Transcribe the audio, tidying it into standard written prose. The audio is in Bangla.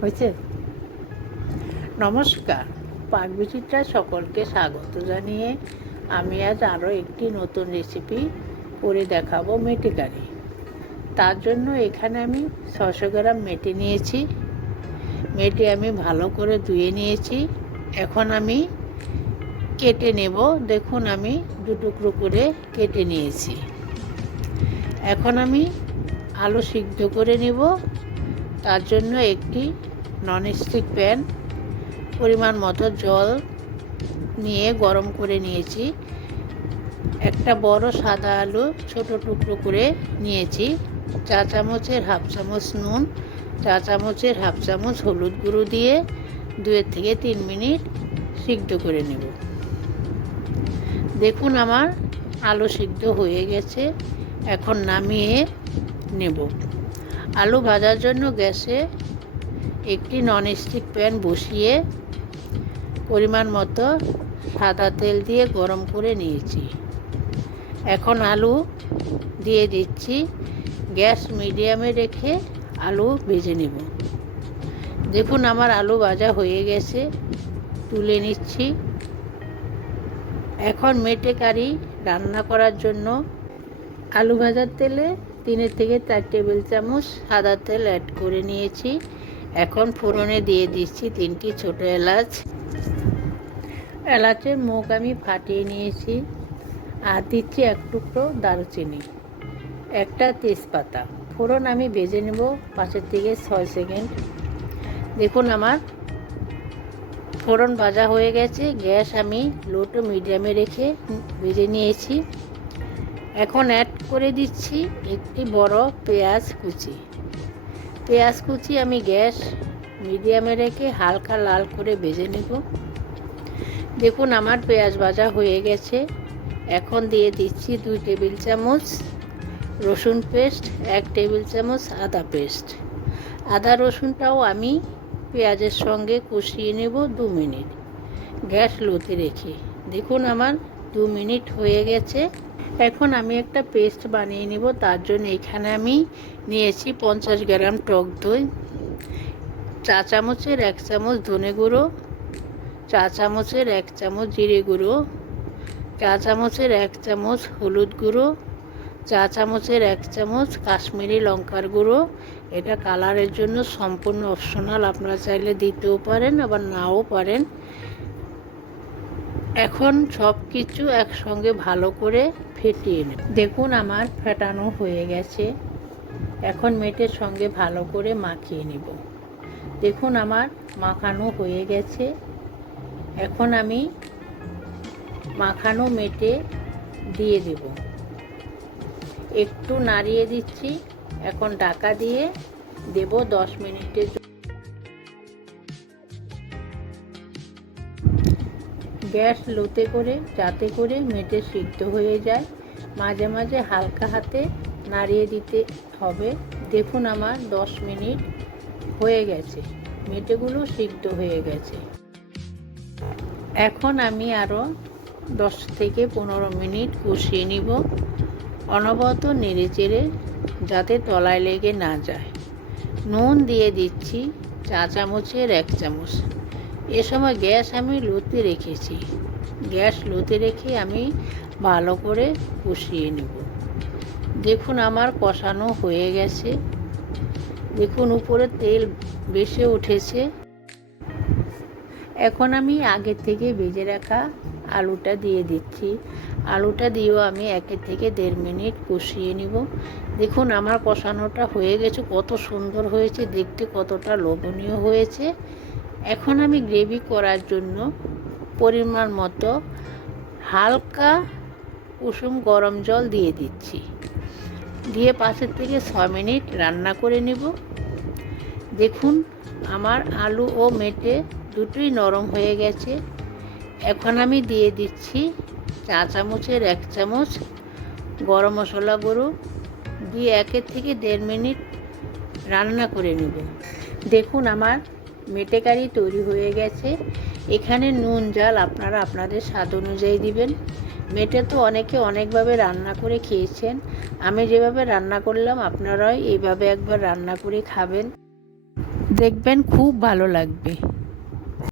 হয়েছে। নমস্কার, পাকবিচিত্রা সকলকে স্বাগত জানিয়ে আমি আজ আরও একটি নতুন রেসিপি করে দেখাবো, মেটে কারি। তার জন্য এখানে আমি 600 গ্রাম মেটে নিয়েছি। মেটে আমি ভালো করে ধুয়ে নিয়েছি। এখন আমি কেটে নেব। দেখুন, আমি 2 টুকরো করে কেটে নিয়েছি। এখন আমি আলু সিদ্ধ করে নেব। তার জন্য একটি ননস্টিক প্যান, পরিমাণ মতো জল নিয়ে গরম করে নিয়েছি। একটা বড় সাদা আলু ছোট টুকরো করে নিয়েছি। 4 চামচের হাফ চামচ নুন, 4 চামচের হাফ চামচ হলুদ গুঁড়ো দিয়ে 2 থেকে 3 মিনিট সিদ্ধ করে নেব। দেখুন, আমার আলু সিদ্ধ হয়ে গেছে। এখন নামিয়ে নেব। আলু ভাজার জন্য গ্যাসে একটি ননস্টিক প্যান বসিয়ে পরিমাণ মতো সাদা তেল দিয়ে গরম করে নিয়েছি। এখন আলু দিয়ে দিচ্ছি। গ্যাস মিডিয়ামে রেখে আলু ভেজে নেব। দেখুন, আমার আলু ভাজা হয়ে গেছে, তুলে নিচ্ছি। এখন মেটে কারি রান্না করার জন্য আলু ভাজার তেলে 3 থেকে 4 টেবিল চামচ সাদা তেল অ্যাড করে নিয়েছি। এখন ফোড়নে দিয়ে দিচ্ছি 3টি ছোট এলাচ। এলাচের মুখ আমি ফাটিয়ে নিয়েছি। আর দিচ্ছি 1 টুকরো দারুচিনি, একটা তেজপাতা। ফোড়ন আমি ভেজে নেব 5 থেকে 6 সেকেন্ড। দেখুন, আমার ফোড়ন ভাজা হয়ে গেছে। গ্যাস আমি লো টু মিডিয়ামে রেখে ভেজে নিয়েছি। এখন অ্যাড করে দিচ্ছি একটি বড় পেঁয়াজ কুচি। পেঁয়াজ কুচি আমি গ্যাস মিডিয়ামে রেখে হালকা লাল করে ভেজে নেব। দেখুন, আমার পেঁয়াজ ভাজা হয়ে গেছে। এখন দিয়ে দিচ্ছি 2 টেবিল চামচ রসুন পেস্ট, 1 টেবিল চামচ আদা পেস্ট। আদা রসুনটাও আমি পেঁয়াজের সঙ্গে কষিয়ে নেব 2 মিনিট, গ্যাস লোতে রেখে। দেখুন, আমার 2 মিনিট হয়ে গেছে। এখন আমি একটা পেস্ট বানিয়ে নেব। তার জন্য এখানে আমি নিয়েছি 50 গ্রাম টক দই, 4 চামচের 1 চামচ ধনে গুঁড়ো, 4 চামচের 1 চামচ জিরে গুঁড়ো, 4 চামচের 1 চামচ হলুদ গুঁড়ো, 4 চামচের 1 চামচ কাশ্মীরি লঙ্কার গুঁড়ো। এটা কালারের জন্য সম্পূর্ণ অপশনাল, আপনারা চাইলে দিতেও পারেন আবার নাও পারেন। এখন সব কিছু একসঙ্গে ভালো করে ফেটিয়ে নেব। দেখুন, আমার ফেটানো হয়ে গেছে। এখন মেটের সঙ্গে ভালো করে মাখিয়ে নেব। দেখুন, আমার মাখানো হয়ে গেছে। এখন আমি মাখানো মেটে দিয়ে দেব। একটু নাড়িয়ে দিচ্ছি। এখন ঢাকা দিয়ে দেব 10 মিনিটের জন্য। গ্যাস লোতে করে, যাতে করে মেটে সিদ্ধ হয়ে যায়। মাঝে মাঝে হালকা হাতে নাড়িয়ে দিতে হবে। দেখুন, আমার 10 মিনিট হয়ে গেছে, মেটেগুলো সিদ্ধ হয়ে গেছে। এখন আমি আরও 10 থেকে 15 মিনিট কষিয়ে নিব, অনবরত নেড়ে চেড়ে, যাতে তলায় লেগে না যায়। নুন দিয়ে দিচ্ছি 4 চামচের 1 চামচ। এ সময় গ্যাস আমি লোতে রেখেছি। গ্যাস লোতে রেখে আমি ভালো করে কষিয়ে নেব। দেখুন, আমার কষানো হয়ে গেছে। দেখুন, উপরে তেল ভেসে উঠেছে। এখন আমি আগে থেকে ভেজে রাখা আলুটা দিয়ে দিচ্ছি। আলুটা দিয়েও আমি 1 থেকে 1.5 মিনিট কষিয়ে নিব। দেখুন, আমার কষানোটা হয়ে গেছে। কত সুন্দর হয়েছে দেখতে, কতটা লোভনীয় হয়েছে। এখন আমি গ্রেভি করার জন্য পরিমাণ মতো হালকা কুসুম গরম জল দিয়ে দিচ্ছি। দিয়ে 5 থেকে 6 মিনিট রান্না করে নেব। দেখুন, আমার আলু ও মেটে দুটোই নরম হয়ে গেছে। এখন আমি দিয়ে দিচ্ছি 4 চামচের 1 চামচ গরম মশলা গুঁড়ো দিয়ে 1 থেকে 1.5 মিনিট রান্না করে নেব। দেখুন, আমার মেটে কারি তৈরি হয়ে গেছে। এখানে নুন ঝাল আপনারা আপনাদের স্বাদ অনুযায়ী দিবেন। মেটে তো অনেকে অনেকভাবে রান্না করে খেয়েছেন। আমি যেভাবে রান্না করলাম আপনারাও এইভাবে একবার রান্না করে খাবেন। দেখবেন খুব ভালো লাগবে।